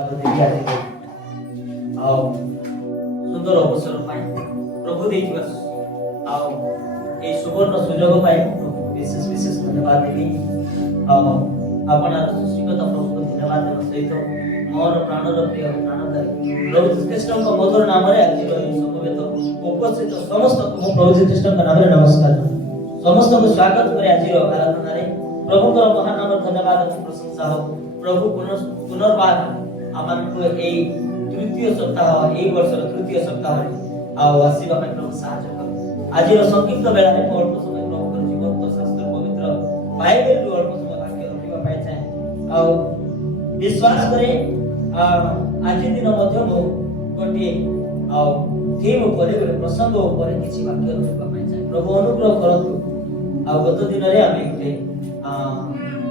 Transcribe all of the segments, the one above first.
सुंदर अवसर प्रभु देखा सुवर्ण सुजोग विशेष विशेष धन्यवाद देवी आपण सृष्टिकर्ता प्रभु को धन्यवाद देव सहित मोर प्राणर प्रिय प्राणदायी प्रभु श्रीकृष्ण मधुर नाम आज समवेत उपस्थित समस्त प्रभु श्रीकृष्ण नाम नमस्कार समस्त को स्वागत करे आज आराधना प्रभु महान नाम धन्यवाद प्रशंसा हो प्रभु पुनर्बार आमन को तृतीय सप्ताह वर्षर तृतीय सप्ताह आसवा प्रभु साहय कर आज संक्षिप्त बेला में अल्प समय प्रभु जीवंत शास्त्र पवित्र बाइबल अल्प समय वाक्य रखा चाहे विश्वास करे आज दिन गोटे थीम गोटे प्रसंग किसी वाक्य रखा चाहे प्रभु अनुग्रह करतु गत दिन में आम गोटे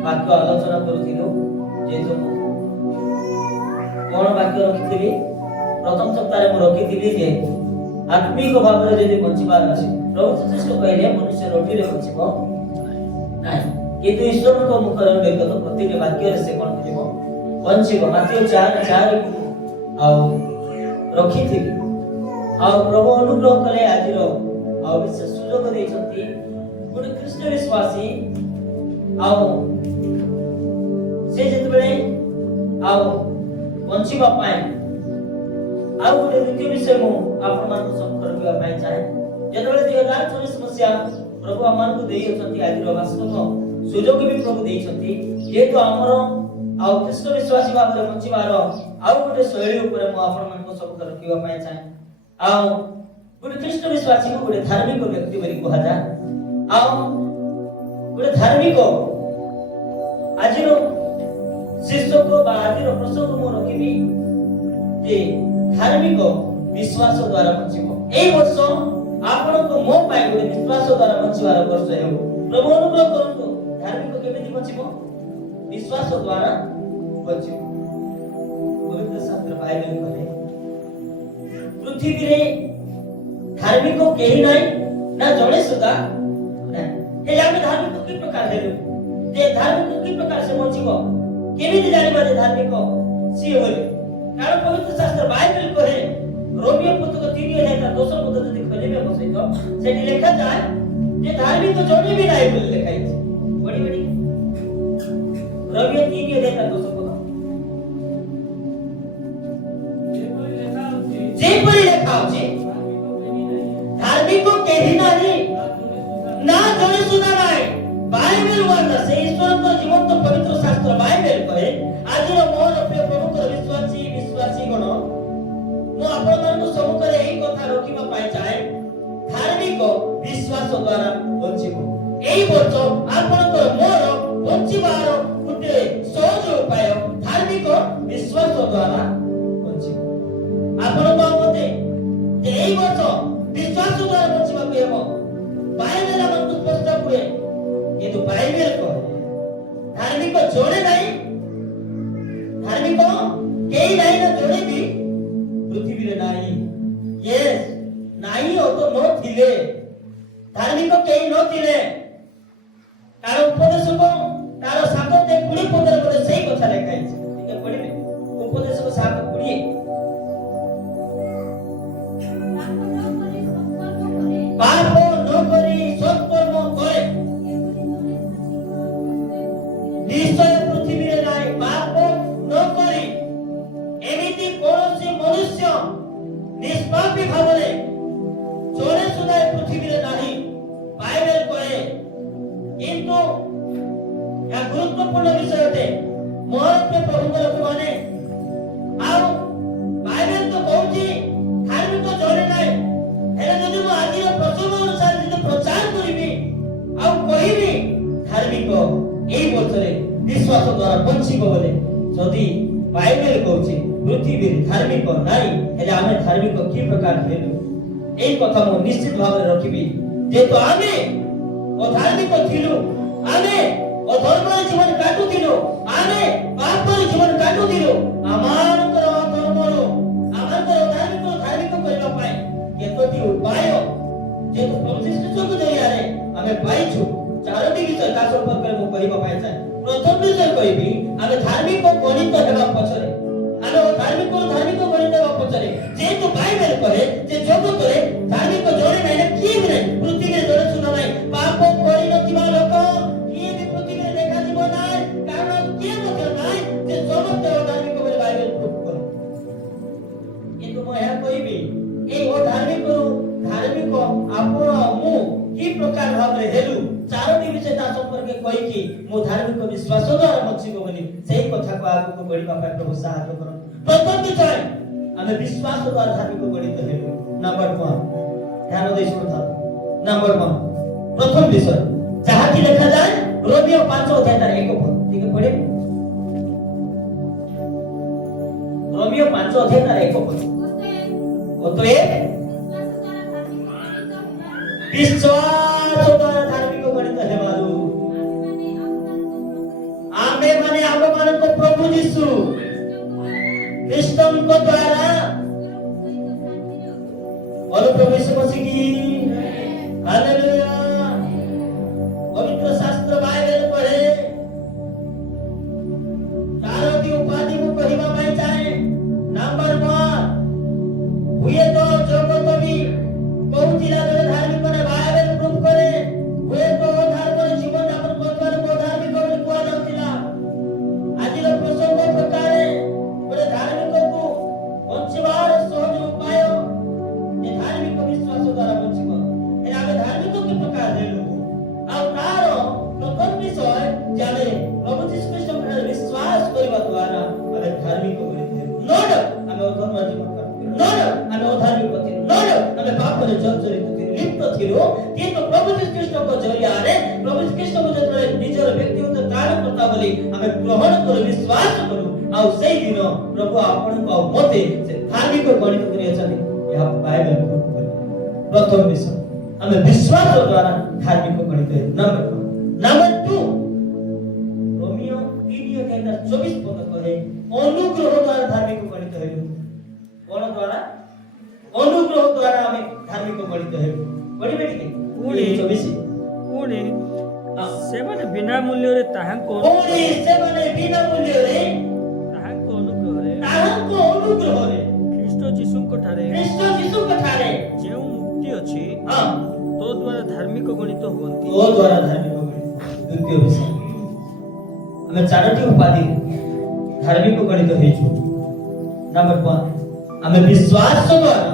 वाक्य आलोचना करूँ जेहेतु कौन वाक्य रखी प्रथम सप्ताह में रखी जे आत्मिक भाव में जब बचार अच्छे प्रभु श्रीकृष्ण कहले मनुष्य रोटी बचब ना किंतु ईश्वर को मुखर निर्गत प्रत्येक वाक्य से कौन कर बचब मातीय चार रखी थी प्रभु अनुग्रह कले आज विशेष सुजोग देते गोटे कृष्ण विश्वासी से जिते बंचिबा पाए गोटे द्वितीय विषय मुझे चाहे जो 2024 मसीहा प्रभु आम को आज वास्तव सुजोग भी प्रभु जेहेतु आमर कृष्ण विश्वासी भाव में बंचार गोटे शैली सब रखा चाहे गोटे कृष्ण विश्वासी को गोटे धार्मिक व्यक्ति कह जाए गोटे धार्मिक आज शीर्षक आज प्रसंग मुझे रखी धार्मिक विश्वास द्वारा बचब यही वर्ष आपण को मो पाए गोटे विश्वास द्वारा बचार वर्ष हो प्रभु अनुग्रह करतु धार्मिक केमिति बचब विश्वास द्वारा बचब पवित्र शास्त्र बाइबल कहे पृथ्वी रे धार्मिक केही नाही ना जणे सुदा हे आमे धार्मिक की प्रकार हेलु जे धार्मिक की प्रकार से बचब केमिति जानिबा जे धार्मिक सी होले कारण पवित्र शास्त्र बाइबल कहे रोमियो पुस्तक 3:10 पद जदि खोलिबे बसैत सेठी लिखा जाय जे धार्मिक जणे भी नाही बोल लिखा है बड़ी बड़ी रोमियो 3:10 पद जे परि लिखा अछि धार्मिक केही नाही ना जणे सुना नाही बाइबल वाला से ईश्वर को जीवंत पवित्र शास्त्र बाइबल कहे आज मोर प्रिय प्रभु विश्वासी गण मु आपण मन सम्मुख रे एही कथा रखिबा पाई चाहे धार्मिक विश्वास द्वारा बचिब एही वर्ष आपण को मोर बचिबार गुटे सहज उपाय धार्मिक विश्वास द्वारा बचिब आपण को मते जे एही वर्ष विश्वास द्वारा बचिबा केबो बाइबल हमन स्पष्ट हुए किंतु बाइबल को धार्मिक जोड़े नहीं धार्मिक केही नहीं ना जोड़े भी पृथ्वी रे नहीं यस नहीं हो तो नो थिले धार्मिक केही नो थिले तार उपदेश को तार 7:20 पदर पदे सही कथा लिखा है ठीक है पढ़िबे उपदेश को 7:20 पाप न करी सत्कर्म करे निश्चय पृथ्वी रे नहीं पाप न करी एमिति कोनोसी मनुष्य निष्पापी भावरे जोड़े सुनाए पृथ्वी रे नहीं बाइबल कहे किंतु या गुरुत्वपूर्ण विषय होते मोर पे प्रभु लोक माने आउ बाइबल तो कहूची धार्मिक जोड़े नहीं हेले जदि मु आज प्रसंग अनुसार जदि प्रचार करिबी आउ कहिबी धार्मिक एही वर्षरे विश्वास द्वारा बंचिब बोले जदि बाइबल कहूची पृथ्वी धार्मिक नहीं हेले आमे धार्मिक की प्रकार हेलु एही कथा मु निश्चित भाव में रखिबी जेतो आमे अधार्मिक थिलु आमे अधर्मर जीवन काटुथिलु आमे पापर जीवन काटुथिलु आमानकर अधर्मरो आमानकर धार्मिक करबा पाए केतोटी उपाय जेतो प्रभु श्रीकृष्ण को जरियारे आमे पाइछु चारोटी विषय का संपर्क में मु कहबा पाए चाहे प्रथम विषय कहबी आमे धार्मिक गणित हेबा पछरे आमे विश्वास द्वारा बचिबो बोली सेही कथा को आगु को बढ़िबा पाए प्रभु सहायता करो। प्रथम विषय हमें विश्वास द्वारा धार्मिक गणित हेबो। नंबर 1 ध्यान दे सुनता। नंबर 1 प्रथम विषय जहाँ की लिखा जाए रोमियो 5 अध्याय 1 पद ठीक है पढ़े। रोमियो 5 अध्याय 1 पद অতএব विश्वास द्वारा धार्मिक गणित हेबारू आमे माने आम मान को प्रभु यीशु ख्रिस्टन को द्वारा और प्रभु यीशु मसीह की हालेलुया। पवित्र शास्त्र बाइबल पढ़े तारती उपाधि को कहिबा पाई चाहे। नंबर 1 हुए तो जगत भी कहूतिला जने धार्मिक ने बाइबल प्रूफ करे हुए तो धार्मिक जीवन यापन करबार को धार्मिक बोली कुआ जाउतिला। आज रो प्रसंग प्रकारे बोले धार्मिक को बंचिबार सहज उपाय ये धार्मिक विश्वास द्वारा बंचिबो। ए आबे धार्मिक के प्रकार देलु आ तारो प्रथम विषय जाने प्रभु यीशु ख्रिस्ट पर विश्वास करबा द्वारा आबे धार्मिक होइते नोड आमे अधर्म जीवन नोड आमे अधार्मिक होते नोड आमे पाप रे जर्जरित लिप्त थिरो किंतु प्रभु यीशु ख्रिस्ट को जरिया रे प्रभु यीशु ख्रिस्ट को जतरे निजर व्यक्तिगत कार्य करता बोली आमे ग्रहण करू विश्वास करू आ सेही दिन प्रभु आपन को मते से धार्मिक गणित करिया चली यह बाइबल प्रूफ करे। प्रथम विषय आमे विश्वास द्वारा धार्मिक गणित नंबर 2 रोमियो 3 अध्याय 24 पद कहे अनुग्रह द्वारा धार्मिक गणित हेलु। कोन द्वारा अनुग्रह द्वारा हमें धार्मिक गणित हेबो बड़ी बेटी के 24 पुणी सेमाने बिना मूल्य रे ताहाको पुणी सेमाने बिना मूल्य रे ताहाको अनुग्रह रे ख्रिस्ट यीशु को ठारे जे मुक्ति अछि हां तो द्वारा धार्मिक गणित होंती तो द्वारा धार्मिक गणित। द्वितीय विषय हमें चारोटी उपाधि धार्मिक गणित हेछु। नंबर 1 हमें विश्वास द्वारा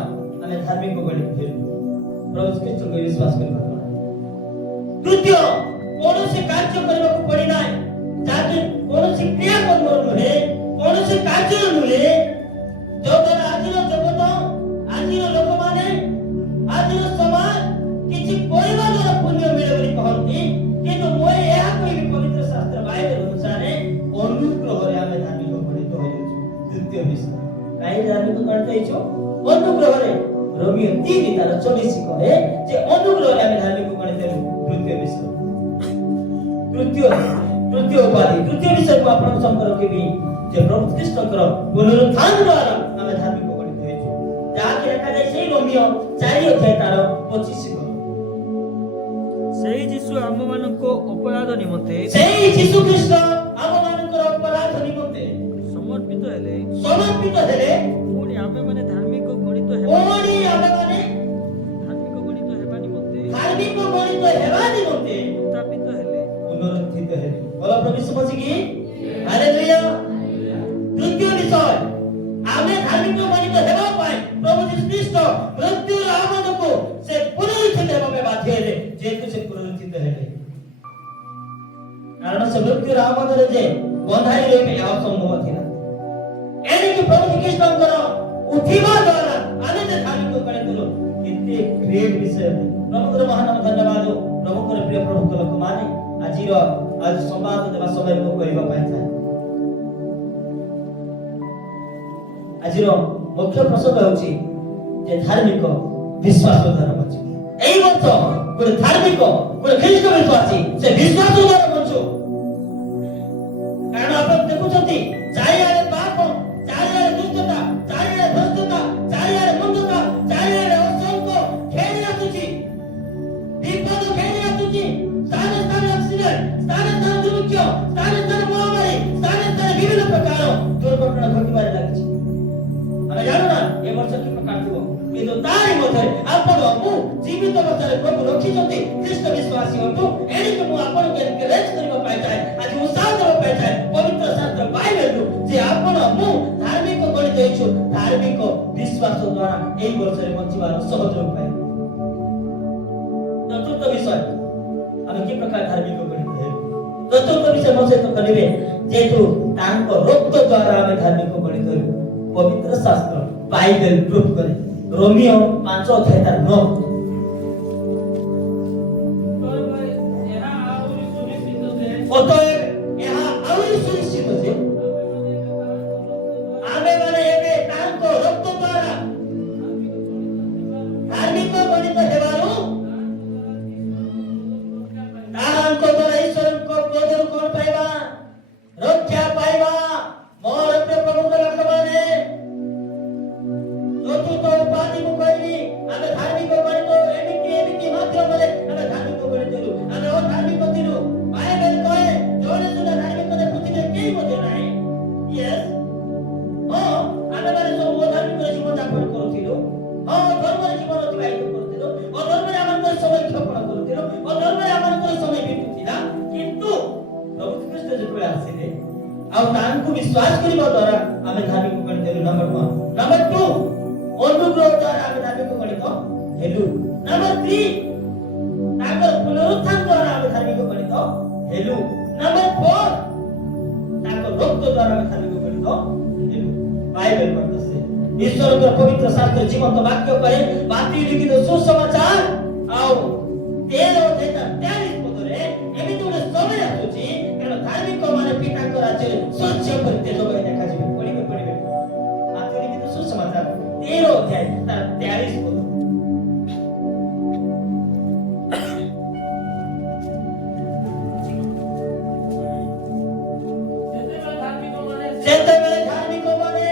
हमें धार्मिक गणित हेछु प्रभु ख्रिस्ट को विश्वास करबा। द्वितीय कौन से कार्य करबा को पड़ी नाही जाके कौन से क्रिया कर्म नुहे कौन से कार्य नुहे जो द्वारा आजिर जगत आजिर लोक माने आजिर समाज किछि कोइबा द्वारा पुण्य मिले बोली कहंती किंतु मोय या कोई भी पवित्र शास्त्र बाइबल अनुसार अनुग्रह रे हमें धार्मिक गणित होइछु। द्वितीय विषय काई धार्मिक गणित हेछु अनुग्रह रे रोमियो 3 तार 24 कहे जे अनुग्रह रे हमें धार्मिक गणित हेलु। तृतीय विषय तृतीय उपाधि तृतीय विषय को आपण संकर के भी जे प्रभु ख्रिस्ट कर पुनरुत्थान द्वारा हमें धार्मिक गणित हेछु। जाके लिखा जाय से रोमियो 4 अध्याय तार 25 पद सेही यीशु आम मानको अपराध निमते सेही यीशु ख्रिस्ट आम मानकर अपराध निमते समर्पित हेले पुणी आमे माने धार्मिक गणित हेबा निमते उत्थापित हेले पुनरुत्थित हेले बोलो प्रभु यीशु मसीह की हालेलुया। तृतीय विषय आमे धार्मिक गणित हेबा पाए प्रभु यीशु ख्रिस्ट मृत्यु आमन को से पुनरुत्थित हेबा में बाध्य हेले जेतु से पुनरुत्थित हेले कारण से मृत्यु आमन रे जे बंधाई रे में असंभव थिला एने कि प्रभु ख्रिस्ट करो उठिबा द्वारा आने जे धार्मिक गणित रो कितने ग्रेट विषय प्रभु महान धन्यवाद प्रभु प्रिय प्रभु लोक माने आज संवाद देवा समय को कहबा पाई थाए। आज मुख्य प्रसंग होची जे धार्मिक विश्वास द्वारा बची एई वर्ष गोटे धार्मिक गोटे ख्रिस्ट विश्वासी से विश्वास द्वारा बचो कारण आप देखुछंती चारियारे पाप चारियारे दुष्टता चारियारे भ्रष्टता चारियारे बंधुता चारियारे असंख्य खेली आसुची विपद खेली आसुची स्थाने स्थाने एक्सीडेंट स्थाने स्थाने दुर्भिक्ष स्थाने स्थाने महामारी स्थाने स्थाने विभिन्न प्रकार दुर्घटना घटिबारे लागिଛି। ଆମେ ଜାଣୁ ନା ଏ ବର୍ଷ କି ପ୍ରକାର ଥିବ କିନ୍ତୁ ତାରି ମଧ୍ୟରେ ଆପଣ ମୁଁ ଜୀବିତ ଅବସ୍ଥାରେ ପ୍ରଭୁ ରଖିଛନ୍ତି ଖ୍ରୀଷ୍ଟ ବିଶ୍ୱାସୀ ହନ୍ତୁ ଏଣିକି ମୁଁ ଆପଣଙ୍କୁ ଏନକରେଜ କରିବା ପାଇଁ ଚାହେଁ ଆଜି ଉତ୍ସାହ ଦେବା ପାଇଁ ଚାହେଁ ପବିତ୍ର ଶାସ୍ତ୍ର ବାଇବେଲରୁ ଯେ ଆପଣ ମୁଁ ଧାର୍ମିକ ଗଣିତ ହେଇଛୁ ଧାର୍ମିକ ବିଶ୍ୱାସ ଦ୍ୱାରା ଏହି ବର୍ଷରେ ବଞ୍ଚିବାର ସହଜ ଉପାୟ। ଚତୁର୍ଥ ବିଷୟ ଆମେ କି ପ୍ରକାର ଧାର୍ମିକ ଗଣିତ ହେବୁ ଚତୁର୍ଥ ବିଷୟ ମୋ ସହିତ କହିବେ ଯେହେତୁ ତାଙ୍କ ରକ୍ତ ଦ୍ୱାରା ଆମେ ଧାର୍ମିକ ଗଣିତ ହେଲୁ। ପବିତ୍ର ଶାସ୍ତ୍ର ବାଇବେଲ ପ୍ରୁଫ କରେ। ରୋମିଓ 5 ଅଧ୍ୟାୟ 9। ଅତଏବ ଏହା ଆହୁରି ସୁନିଶ୍ଚିତ ଯେ ଆମେମାନେ ଏବେ ତାଙ୍କ ରକ୍ତ ଦ୍ୱାରା ଧାର୍ମିକ ଗଣିତ ହେବାରୁ ତାହାଙ୍କ ଦ୍ୱାରା ଈଶ୍ୱରଙ୍କ କ୍ରୋଧରୁ କଣ ପାଇବା? ରକ୍ଷା ପାଇବା। ମୋର ପ୍ରିୟ ପ୍ରଭୁଙ୍କ ଲୋକମାନେ, ଚତୁର୍ଥ ଉପାଧି ମୁଁ କହିଲି ଆମେ ଧାର୍ମିକ ଗଣିତ ଏମିତି ମାଧ୍ୟମରେ ଆମେ ଧାର୍ମିକ ଗଣିତରୁ ଆମେ ଅଧାର୍ମିକ ଥିଲୁ। ବାଇବେଲ କହେ ଜଣେ ସୁଦ୍ଧା ଧାର୍ମିକତା ପୃଥିବୀରେ କେହି ମଧ୍ୟ ନାହିଁ। ୟେସ୍, ହଁ ଆମେମାନେ ସବୁ ଅଧାର୍ମିକ ଜୀବନ ଯାପନ କରୁଥିଲୁ। ହଁ, ଧର୍ମର ଜୀବନ ଅତିବାହିତ କରୁଥିଲୁ। ଅଧର୍ମରେ ଆମଙ୍କର ସମୟ କ୍ଷେପଣ କରୁଥିଲୁ। ଅଧର୍ମରେ ଆମଙ୍କର ସମୟ ବିତୁଥିଲା। କିନ୍ତୁ ପ୍ରଭୁ ଖ୍ରୀଷ୍ଟ ଯେତେବେଳେ ଆସିଲେ ଆଉ ତାଙ୍କୁ ବିଶ୍ୱାସ କରିବା ଦ୍ୱାରା ଆମେ ଧାର୍ମିକ ଗଣିତ ହେଲୁ। ନମ୍ବର 1। ନମ୍ବର 2, ଅନୁଗ୍ରହ ଦ୍ୱାରା ଆମେ ଧାର୍ମିକ ଗଣିତ ହେଲୁ। ନମ୍ବର 3, ତାଙ୍କର ପୁନରୁତ୍ଥାନ ଦ୍ୱାରା ଆମେ ଧାର୍ମିକ ଗଣିତ ହେଲୁ। ନମ୍ବର 4, ତାଙ୍କ ରକ୍ତ ଦ୍ୱାରା ଆମେ ଧାର୍ମିକ ଗଣିତ ହେଲୁ। ବାଇବେଲ କହିଛି ଈଶ୍ୱରଙ୍କର ପବିତ୍ର ଶାସ୍ତ୍ର ଜୀବନ୍ତ ବାକ୍ୟ କହେ ବାତି ଲିଖିତ ସୁସମାଚାର ଆଉ 13 ଅଧ୍ୟାୟ 43 ପଦରେ ଏମିତି ଗୋଟେ ସମୟ ଆସୁଛି କାରଣ ଧାର୍ମିକ ମାନେ ପିତାଙ୍କ ରାଜ୍ୟରେ ସୂର୍ଯ୍ୟ ପରି ତେଜମୟ ଦେଖାଯିବେ। ପଢିବେ ବାତି ଲିଖିତ ସୁସମାଚାର 13 ଅଧ୍ୟାୟ 43 ପଦ। ଯେତେବେଳେ ଧାର୍ମିକ ମାନେ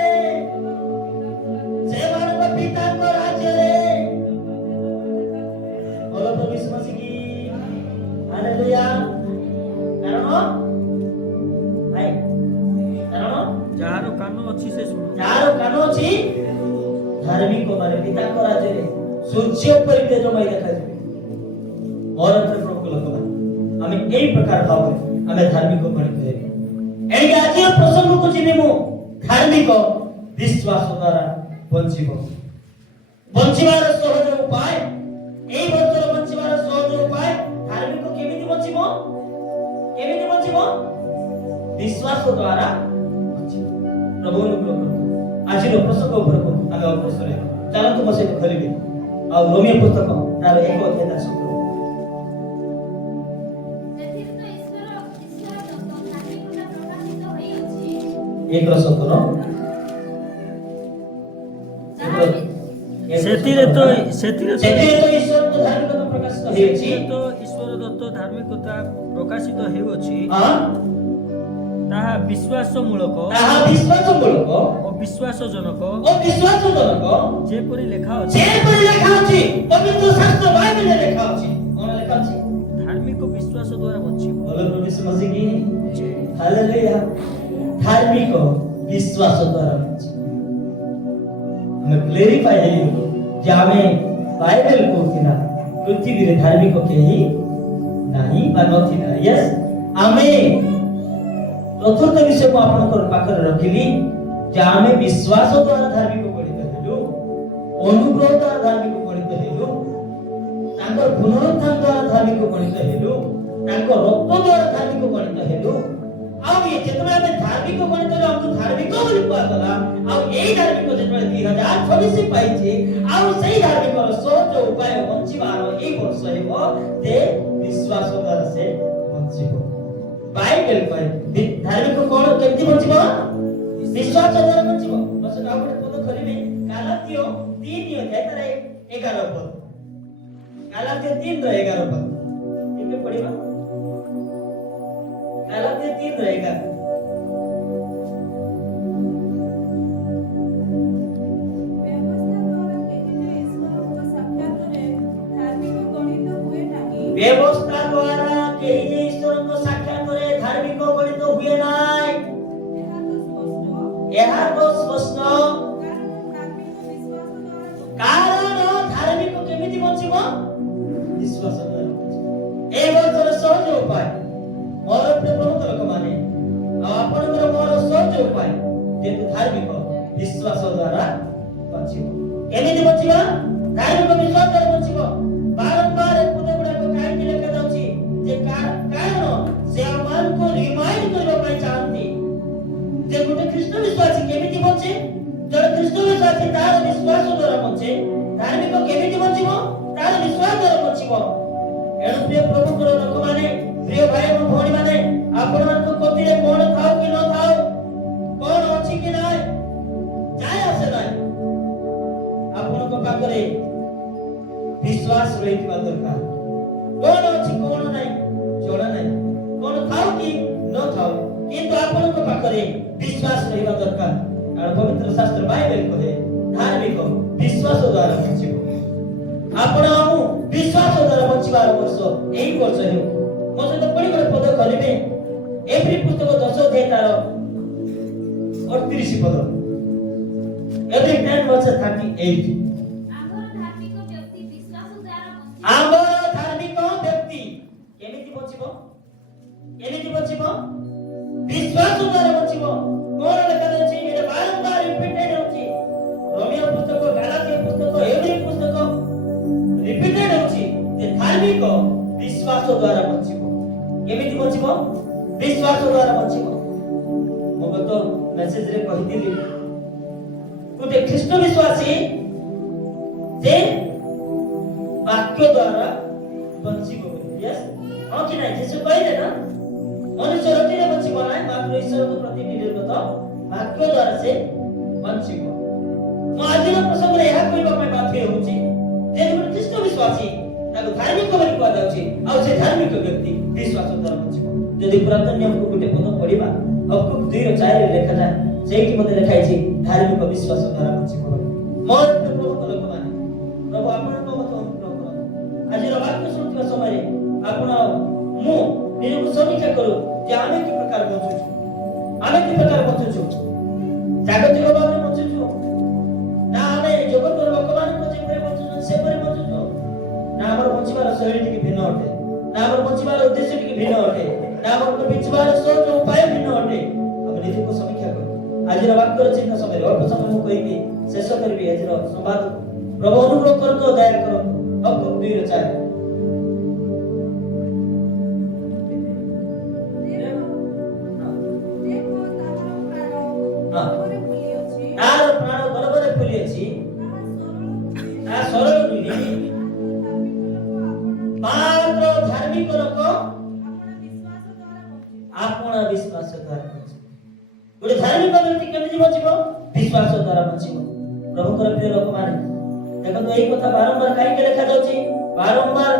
ସେମାନଙ୍କ ପିତାଙ୍କ ରାଜ୍ୟରେ ଭଲ ବିଶ୍ୱାସୀ କି ହାଲେଲୁୟା। କାରଣ ଯାହାର କାନ ଅଛି ସେ ଶୁଣୁ। ଯାହାର କାନ ଅଛି ଧାର୍ମିକ ମାନେ ପିତାଙ୍କ ରାଜ୍ୟରେ ସୂର୍ଯ୍ୟ ପରି ତେଜମୟ ଦେଖାଯିବେ। ମୋର ପ୍ରଭୁଙ୍କ ଲୋକମାନେ, ଆମେ ଏହି ପ୍ରକାର ଭାବରେ ଆମେ ଧାର୍ମିକ ଗଣିତ ହେବୁ। ଏଣିକି ଆଜିର ପ୍ରସଙ୍ଗକୁ ଯିବି ମୁଁ ଧାର୍ମିକ ବିଶ୍ୱାସ ଦ୍ୱାରା ବଞ୍ଚିବାର ସହଜ ଉପାୟ। এই ବର୍ଷର ବଞ୍ଚିବାର ସହଜ ଉପାୟ ଧାର୍ମିକ କେମିତି ବଞ୍ଚିବ? ବିଶ୍ୱାସ ଦ୍ୱାରା ବଞ୍ଚିବ। ପ୍ରଭୁ ଅନୁଗ୍ରହ କରନ୍ତୁ। ଆଜିର ପ୍ରସଙ୍ଗ ଉପରକୁ ଆମେ ଅଗ୍ରସର ହେବା। ଚାଲନ୍ତୁ ମୋ ସହିତ ଖୋଲିବେ ଆଉ ରୋମିଓ ପୁସ୍ତକ ତାର 1 ଅଧ୍ୟାୟ 17। ସେଥିରେ ତ ଈଶ୍ୱର ଦତ୍ତ ଧାର୍ମିକତା ପ୍ରକାଶିତ ହେଉଅଛି। ତାହା ବିଶ୍ୱାସମୂଳକ ଅବିଶ୍ୱାସଜନକ ଯେପରି ଲେଖା ଅଛି। ପବିତ୍ର ଶାସ୍ତ୍ର ବାଇବେଲରେ ଲେଖା ଅଛି। କଣ ଲେଖା ଅଛି? ଧାର୍ମିକ ବିଶ୍ୱାସ ଦ୍ୱାରା ବଞ୍ଚିବ। ହାଲେଲୁୟା। ଧାର୍ମିକ ବିଶ୍ୱାସ ଦ୍ୱାରା ବଞ୍ଚିବ। ଆମେ କ୍ଲେରିଫାଇ ହେଇଗଲୁ ଯେ ଆମେ ବାଇବେଲ କହୁଥିଲା ପୃଥିବୀରେ ଧାର୍ମିକ କେହି ନାହିଁ ବା ନଥିଲା। ୟେସ୍, ଆମେ ଚତୁର୍ଥ ବିଷୟକୁ ଆପଣଙ୍କ ପାଖରେ ରଖିଲି ଯେ ଆମେ ବିଶ୍ୱାସ ଦ୍ୱାରା ଧାର୍ମିକ ଗଣିତ ହେଲୁ, ଅନୁଗ୍ରହ ଦ୍ୱାରା ଧାର୍ମିକ ଗଣିତ ହେଲୁ, ତାଙ୍କର ପୁନରୁତ୍ଥାନ ଦ୍ୱାରା ଧାର୍ମିକ ଗଣିତ ହେଲୁ, ତାଙ୍କ ରକ୍ତ ଦ୍ୱାରା ଧାର୍ମିକ ଗଣିତ ହେଲୁ। ଆଉ ଯେତେବେଳେ ଆମେ ଧାର୍ମିକ ଗଣିତରେ ଆମକୁ ଧାର୍ମିକ ବୋଲି କୁହାଗଲା ଆଉ ଏଇ ଧାର୍ମିକ ଯେତେବେଳେ 2026 ପାଇଛି ଆଉ ସେଇ ଧାର୍ମିକର ସହଜ ଉପାୟ ବଞ୍ଚିବାର ଏଇ ବର୍ଷ ହେବ ଯେ ବିଶ୍ୱାସ ଦ୍ୱାରା ସେ ବଞ୍ଚିବ। ବାଇବେଲ କହେ ଧାର୍ମିକ କଣ କେମିତି ବଞ୍ଚିବ? ବିଶ୍ୱାସ ଦ୍ୱାରା ବଞ୍ଚିବ। ବସ ଆଉ ଗୋଟେ ପଦ ଖୋଲିବେ ଗାଲାତୀୟ 3 ଅଧ୍ୟାୟ ତାର 11 ପଦ। ଗାଲାତୀୟ 3:11 ପଦ ଟିକେ ପଢିବା। ଗାଲାତୀୟ 3:11। ବ୍ୟବସ୍ଥା ଦ୍ୱାରା କେହି ଯେ ଈଶ୍ୱରଙ୍କ ସାକ୍ଷାତରେ ଧାର୍ମିକ ଗଣିତ ହୁଏ ନାହିଁ। ଏହା ତ ସ୍ପଷ୍ଟ। କାରଣ ଧାର୍ମିକ କେମିତି ବଞ୍ଚିବ? ବିଶ୍ୱାସ ଦ୍ୱାରା ବଞ୍ଚିବ। এই ବର୍ଷର ସହଜ ଉପାୟ ମୋର ପ୍ରିୟ ପ୍ରଭୁଙ୍କ ଲୋକମାନେ ଆଉ ଆପଣଙ୍କର ମୋର ସହଜ ଉପାୟ ଯେହେତୁ ଧାର୍ମିକ ବିଶ୍ୱାସ ଦ୍ୱାରା ବଞ୍ଚିବ। କେମିତି ବଞ୍ଚିବା? ଧାର୍ମିକ ବିଶ୍ୱାସ ଦ୍ୱାରା ବଞ୍ଚିବ। ବାରମ୍ବାର ପଦ ଗୁଡାକ କାହିଁକି ଲେଖାଯାଉଛି ଯେ କାରଣ ସେ ଆମମାନଙ୍କୁ ବିଶ୍ୱାସୀ କେମିତି ବଞ୍ଚେ? ଜଣେ ଖ୍ରୀଷ୍ଟ ବିଶ୍ୱାସୀ ତାର ବିଶ୍ୱାସ ଦ୍ୱାରା ବଞ୍ଚେ। ଧାର୍ମିକ କେମିତି ବଞ୍ଚିବ? ତାର ବିଶ୍ୱାସ ଦ୍ୱାରା ବଞ୍ଚିବ। ଏଣୁ ପ୍ରିୟ ପ୍ରଭୁଙ୍କର ଲୋକମାନେ, ପ୍ରିୟ ଭାଇ ଏବଂ ଭଉଣୀମାନେ, ଆପଣମାନଙ୍କ କତିରେ କଣ ଥାଉ କି ନ ଥାଉ, କଣ ଅଛି କି ନାହିଁ, ଯାଏ ଆସେ ନାହିଁ, ଆପଣଙ୍କ ପାଖରେ ବିଶ୍ୱାସ ରହିଥିବା ଦରକାର। କଣ ଅଛି କଣ ନାହିଁ ଜଣା ନାହିଁ, କଣ ଥାଉ କି ନ ଥାଉ, କିନ୍ତୁ ଆପଣଙ୍କ ପାଖରେ ବିଶ୍ୱାସ ରହିବା ଦରକାର। କାରଣ ପବିତ୍ର ଶାସ୍ତ୍ର ବାଇବେଲ କହେ ଧାର୍ମିକ ବିଶ୍ୱାସ ଦ୍ୱାରା ବଞ୍ଚିବ। ଆପଣ ଆଉ ବିଶ୍ୱାସ ଦ୍ୱାରା ବଞ୍ଚିବାର ବର୍ଷ ଏହି ବର୍ଷ ହେଉ। ମୋ ସହିତ ପୁଣି ଗୋଟେ ପଦ କହିବେ, ଏଭ୍ରି ପୁସ୍ତକ 10 ଅଧ୍ୟାୟ ତାର 38 ପଦ। Every 10 verses 38। ଆମର ଧାର୍ମିକ ବ୍ୟକ୍ତି କେମିତି ବଞ୍ଚିବ? କେମିତି ବଞ୍ଚିବ? ବିଶ୍ୱାସ ଦ୍ୱାରା ବଞ୍ଚିବ। କଣ ଲେଖାଯାଇଛି? ଏଇଟା ବାରମ୍ବାର ରିପିଟେଡ୍ ହେଉଛି। ରୋମିଓ ପୁସ୍ତକ, ଗାଲାତୀୟ ପୁସ୍ତକ, ଏଭ୍ରି ପୁସ୍ତକ ରିପିଟେଡ୍ ହେଉଛି ଯେ ଧାର୍ମିକ ବିଶ୍ୱାସ ଦ୍ୱାରା ବଞ୍ଚିବ। କେମିତି ବଞ୍ଚିବ? ବିଶ୍ୱାସ ଦ୍ୱାରା ବଞ୍ଚିବ। ମୁଁ ଗତ ମେସେଜରେ କହିଥିଲି ଗୋଟେ ଖ୍ରୀଷ୍ଟ ବିଶ୍ୱାସୀ ସେ ବାକ୍ୟ ଦ୍ୱାରା ବଞ୍ଚିବ ବୋଲି। ୟେସ୍, ହଁ କି ନାହିଁ? ଯୀଶୁ କହିଲେ ନା, ମନୁଷ୍ୟ ରୋଟିରେ ବଞ୍ଚିବ ନାହିଁ, ମାତ୍ର ଈଶ୍ୱରଙ୍କ ପ୍ରତି ନିର୍ଗତ ବାକ୍ୟ ଦ୍ୱାରା ସେ ବଞ୍ଚିବ। ମୁଁ ଆଜିର ପ୍ରସଙ୍ଗରେ ଏହା କହିବା ପାଇଁ ବାଧ୍ୟ ହେଉଛି ଯେ ଗୋଟେ ଖ୍ରୀଷ୍ଟ ବିଶ୍ୱାସୀ ତାକୁ ଧାର୍ମିକ ବୋଲି କୁହାଯାଉଛି, ଆଉ ସେ ଧାର୍ମିକ ବ୍ୟକ୍ତି ବିଶ୍ୱାସ ଦ୍ୱାରା ବଞ୍ଚିବ। ଯଦି ପୁରାତନ ନିୟମକୁ ଗୋଟେ ପଦ ପଢିବା, ହବକୁକ 2:4 ଲେଖାଯାଏ, ସେଇଠି ମୋତେ ଲେଖାଇଛି ଧାର୍ମିକ ବିଶ୍ୱାସ ଦ୍ୱାରା ବଞ୍ଚିବ। ମୋର ପ୍ରଭୁଙ୍କ ଲୋକମାନେ, ପ୍ରଭୁ ଆପଣଙ୍କ ମତ ଅନୁଗ୍ରହ କରନ୍ତୁ। ଆଜିର ବାକ୍ୟ ଶୁଣୁଥିବା ସମୟରେ ଆପଣ ମୁଁ ନିଜକୁ ସମୀକ୍ଷା କରୁ ଯେ ଆମେ କି ପ୍ରକାର ବଞ୍ଚୁଛୁ। ଆମେ କି ପ୍ରକାର ବଞ୍ଚୁଛୁ? ଜାଗତିକ ଭାବରେ ବଞ୍ଚୁଛୁ ନା ଆମେ ଜଗତର ଲୋକମାନଙ୍କ ଯେପରି ବଞ୍ଚୁଛୁ ସେପରି ବଞ୍ଚୁଛୁ? ନା ଆମର ବଞ୍ଚିବାର ଶୈଳୀ ଟିକେ ଭିନ୍ନ ଅଟେ, ନା ଆମର ବଞ୍ଚିବାର ଉଦ୍ଦେଶ୍ୟ ଟିକେ ଭିନ୍ନ ଅଟେ, ନା ଆମର ବଞ୍ଚିବାର ସହଜ ଉପାୟ ଭିନ୍ନ ଅଟେ? ଆମେ ନିଜକୁ ସମୀକ୍ଷା କରୁ। ଆଜିର ବାକ୍ୟର ଚିନ୍ତା ସମୟରେ ଅଳ୍ପ ସମୟ ମୁଁ କହିକି ଶେଷ କରିବି ଆଜିର ସମ୍ବାଦ। ପ୍ରଭୁ ଅନୁଗ୍ରହ କରନ୍ତୁ, ଦୟା କରନ୍ତୁ। ହବକୁକ 2:4। ତାର ପ୍ରାଣ ଗର୍ଭରେ ଫୁଲିଅଛି, ତାହା ସରଳ ନୁହେଁ, ମାତ୍ର ଧାର୍ମିକ ଲୋକ ଆପଣା ବିଶ୍ୱାସ ଦ୍ୱାରା ବଞ୍ଚିବ। ଗୋଟେ ଧାର୍ମିକ ବ୍ୟକ୍ତି କେମିତି ବଞ୍ଚିବ? ବିଶ୍ୱାସ ଦ୍ୱାରା ବଞ୍ଚିବ। ପ୍ରଭୁଙ୍କର ପ୍ରିୟ ଲୋକମାନେ, ଦେଖନ୍ତୁ ଏଇ କଥା ବାରମ୍ବାର କାହିଁକି ଲେଖାଯାଉଛି? ବାରମ୍ବାର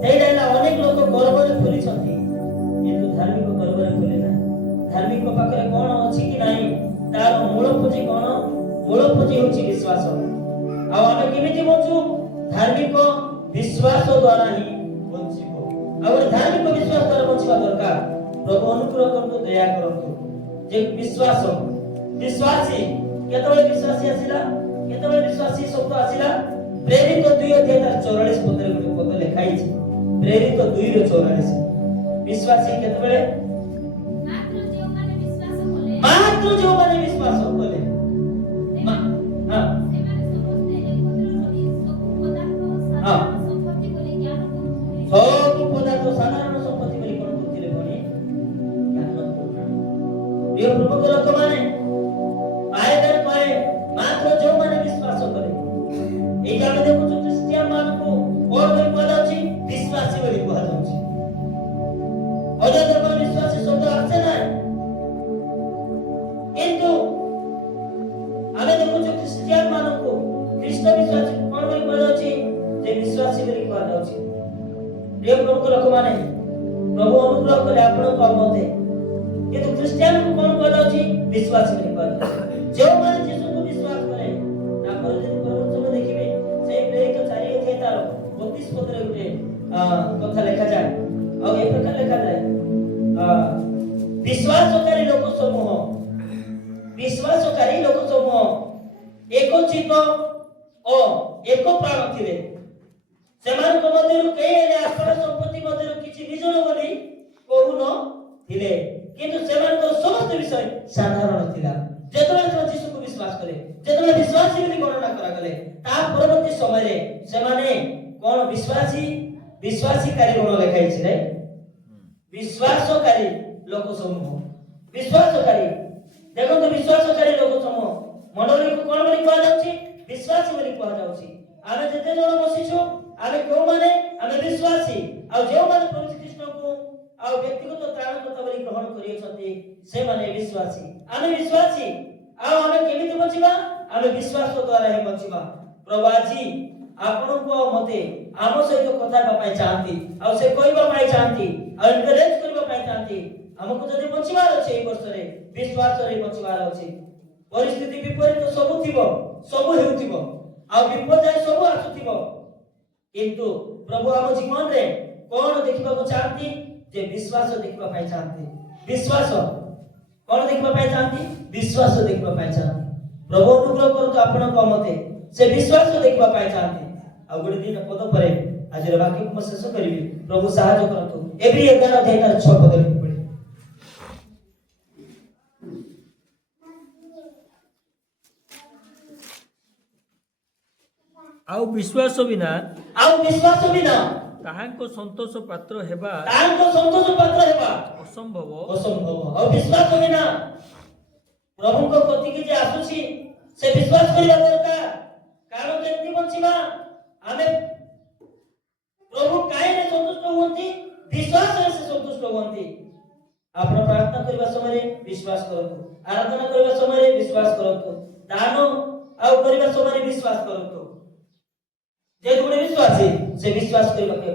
ସେଇଟା ହେଲା ଅନେକ ଲୋକ ଗର୍ବରେ ଫୁଲିଛନ୍ତି କିନ୍ତୁ ଧାର୍ମିକ ଗର୍ବରେ ଫୁଲି ନାହିଁ। ଧାର୍ମିକ ପାଖରେ କଣ ଅଛି କି ନାହିଁ, ତାର ମୂଳ ପୁঁଜି କଣ? ମୂଳ ପୁঁଜି ହେଉଛି ବିଶ୍ୱାସ। ଆଉ ଆମେ କେମିତି ବଞ୍ଚୁ? ଧାର୍ମିକ ବିଶ୍ୱାସ ଦ୍ୱାରା ହିଁ ବଞ୍ଚିବ। ଆଉ ଗୋଟେ ଧାର୍ମିକ ବିଶ୍ୱାସ ଦ୍ୱାରା ବଞ୍ଚିବା ଦରକାର। ପ୍ରଭୁ ଅନୁଗ୍ରହ କରନ୍ତୁ, ଦୟା କରନ୍ତୁ। ଯେ ବିଶ୍ୱାସ, ବିଶ୍ୱାସୀ କେତେବେଳେ ବିଶ୍ୱାସୀ ଆସିଲା? କେତେବେଳେ ବିଶ୍ୱାସୀ ଶବ୍ଦ ଆସିଲା? ପ୍ରେରିତ 2:44 ପଦରେ ଗୋଟେ ପଦ ଲେଖାଇଛି। ପ୍ରେରିତ 2:44। ବିଶ୍ୱାସୀ କେତେବେଳେ? ମାତ୍ର ଯେଉଁମାନେ ବିଶ୍ୱାସ କଲେ। ସବୁ ପଦାର୍ଥ ସାଧାରଣ ସମ୍ପତ୍ତି ବୋଲି କଣ କରୁଥିଲେ ଭଉଣୀ? ପ୍ରିୟ ପ୍ରଭୁଙ୍କ ଲୋକମାନେ, ବାଇବେଲ କହେ ମାତ୍ର ଯେଉଁମାନେ ବିଶ୍ୱାସ କଲେ। ଏଇଟା ଆମେ ଦେଖୁଛୁ ଖ୍ରୀଷ୍ଟିଆନ ମାନଙ୍କୁ କଣ ବୋଲି କୁହାଯାଉଛି? ବିଶ୍ୱାସୀ ବୋଲି କୁହାଯାଉଛି। ଅନ୍ୟ ଧର୍ମ ବିଶ୍ୱାସୀ ଶବ୍ଦ ଆସେ ନାହିଁ, କିନ୍ତୁ ଆମେ ଦେଖୁଛୁ ଖ୍ରୀଷ୍ଟିଆନ ମାନଙ୍କୁ, ଖ୍ରୀଷ୍ଟ ବିଶ୍ୱାସୀ କଣ ବୋଲି କୁହାଯାଉଛି? ଯେ ବିଶ୍ୱାସୀ ବୋଲି କୁହାଯାଉଛି। ପ୍ରିୟ ପ୍ରଭୁଙ୍କ ଲୋକମାନେ, ପ୍ରଭୁ ଅନୁଗ୍ରହ କଲେ ଆପଣଙ୍କ ମତେ, କିନ୍ତୁ ଖ୍ରୀଷ୍ଟିଆନକୁ କଣ କୁହାଯାଉଛି? ବିଶ୍ୱାସୀ ବୋଲି କୁହାଯାଉଛି। ଯେଉଁମାନେ ଯୀଶୁଙ୍କୁ ବିଶ୍ୱାସ କରେ, ତାପରେ ଯଦି ପ୍ରବଚନ ଦେଖିବେ ସେଇ ପ୍ରେରିତ 4:4 ତାର 32 ପଦରେ ଗୋଟେ କଥା ଲେଖାଯାଏ। ଆଉ ଏ ପ୍ରକାର ଲେଖାଯାଏ, ବିଶ୍ୱାସକାରୀ ଲୋକ ସମୂହ ଏକଚିତ ଓ ଏକ ପ୍ରାଣ ଥିଲେ। ସେମାନଙ୍କ ମଧ୍ୟରୁ କେହି ହେଲେ ଆସ୍ଥାର ସମ୍ପତ୍ତି ମଧ୍ୟରୁ କିଛି ନିଜର ବୋଲି କହୁନଥିଲେ, କିନ୍ତୁ ସେମାନଙ୍କର ସମସ୍ତ ବିଷୟ ସାଧାରଣ ଥିଲା। ଯେତେବେଳେ ସେମାନେ ଯୀଶୁକୁ ବିଶ୍ୱାସ କଲେ, ଯେତେବେଳେ ବିଶ୍ୱାସୀ ବୋଲି ଗଣନା କରାଗଲେ, ତା ପରବର୍ତ୍ତୀ ସମୟରେ ସେମାନେ କଣ? ବିଶ୍ୱାସୀକାରୀ ଗଣ ଲେଖାଇଛି ନାଇଁ? ବିଶ୍ୱାସକାରୀ ଲୋକ ସମୂହ, ବିଶ୍ୱାସକାରୀ देखो तो विश्वासकारी लोक समूह मंडली को कोन बोली कहा जाउची विश्वासी बोली कहा जाउची आमे जते जण बसिछु आमे को माने आमे विश्वासी आ जो माने प्रभु श्री कृष्ण को आ व्यक्तिगत त्राणकर्ता बोली ग्रहण करियछथि से माने विश्वासी आमे विश्वासी आ आमे केमिति बचिबा आमे विश्वास द्वारा ही बचिबा प्रभु आजी आपण को मते आम सहित कथा पाई चाहती आ से कहबा पाई चाहती आ एनकरेज करबा पाई चाहती हमको जदि बचिबार अछि ए वर्ष रे विश्वास रे बचिबार अछि परिस्थिति विपरीत सब थिबो सब हेउथिबो आ विपद जाय सब आसुथिबो किंतु प्रभु हम जीवन रे कोन देखिबा को चाहती जे विश्वास देखिबा पाई चाहती विश्वास कोन देखिबा पाई चाहती विश्वास देखिबा पाई चाहती प्रभु अनुग्रह करतो आपण को मते से विश्वास देखिबा पाई चाहती आ गुडी दिन पद परे आज रे वाक्य को शेष करिवि प्रभु सहायता करतो एवरी 11 अध्याय तार 6 पद लिखि पड़े आउ विश्वास बिना ताहांको संतोष पात्र हेबा असंभव और विश्वास बिना प्रभु को प्रति की जे आसुची से विश्वास करिया दरकार कारण केति बंचिबा आमे प्रभु काहे ने संतुष्ट होंती विश्वास से संतुष्ट होंती आपण प्रार्थना करबा समय विश्वास करतो आराधना करबा समय विश्वास करतो दान आ करबा समय विश्वास करतो जे गुणे विश्वासी से विश्वास करबा के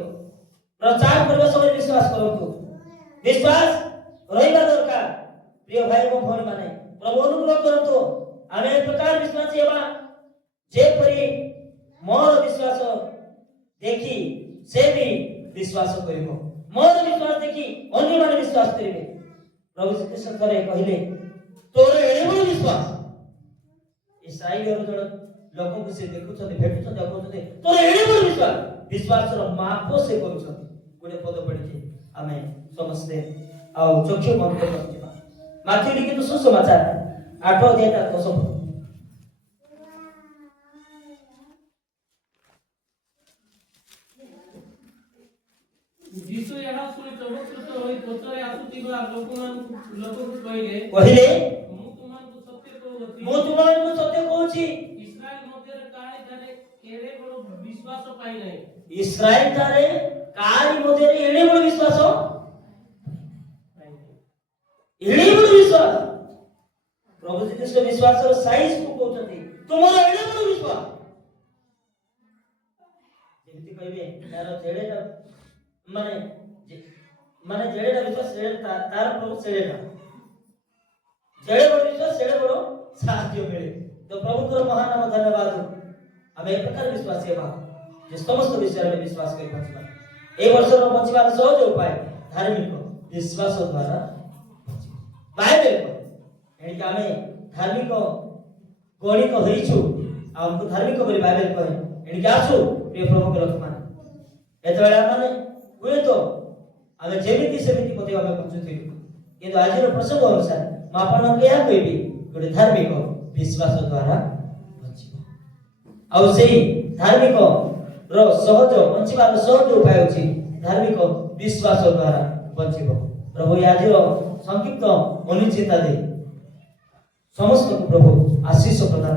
प्रचार करबा समय विश्वास करतो विश्वास रहिबा दरकार प्रिय भाई और भौणी माने प्रभु अनुग्रह करतो आमे एक प्रकार विश्वासी हेबा जे परि मोर विश्वास देखि से भी विश्वास करिवो मोर विश्वास देखि अन्य माने विश्वास करिवे प्रभु श्री कृष्ण करे कहिले तोर एडे बड़ विश्वास ईसाई और जण लोक को से देखुछते भेटुछते कहउछते तोर एडे बड़ विश्वास रो माप से करूछते गुडे पद पढिके आमे समस्ते आउ चक्षु बंद कर दिबा माथि लिखित सुसमाचार 8 अध्याय 10 पद जीसु यहाँ सुनी चमत्कृत होई पछरे आसुतिबा लोक कहिले मु तुमन सत्य कहूची इस्राएल मध्यरे काणी थारे केरे बड़ विश्वास पाई नाही इस्राएल थारे काणी मध्यरे एडे बड़ विश्वास एडे बड़ विश्वास प्रभु जी कृष्ण विश्वास रो साइज को कहउछथि तुमर एडे बड़ विश्वास जेमिति कहबे तार जेडेटा माने जेडेटा विश्वास जेडे तार प्रभु सेडेटा जेडे बड़ विश्वास सेडे बड़ साध्य मिले तो प्रभु को महान नाम धन्यवाद हमें एक प्रकार विश्वास हेबा जे समस्त विषय में विश्वास करि पछबा ए वर्ष रो बचिबार सहज उपाय धार्मिक विश्वास द्वारा बाइबल एनी के हमें धार्मिक गणित होइछु हमको धार्मिक बोली बाइबल कहे एनी के आसु प्रिय प्रभु के लोक माने एतबेला माने हुए तो हमें जेमिति सेमिति पते हमें पहुंचुथिलु किंतु आज रो प्रसंग अनुसार मापन के या कहबी गोटे धार्मिक विश्वास द्वारा बचिबा आ सेही धार्मिक रो सहज बचिबार सहज उपाय अछि धार्मिक विश्वास द्वारा बचिबो प्रभु आज रो संक्षिप्त अनुचिंता दे समस्त को प्रभु आशीष प्रदान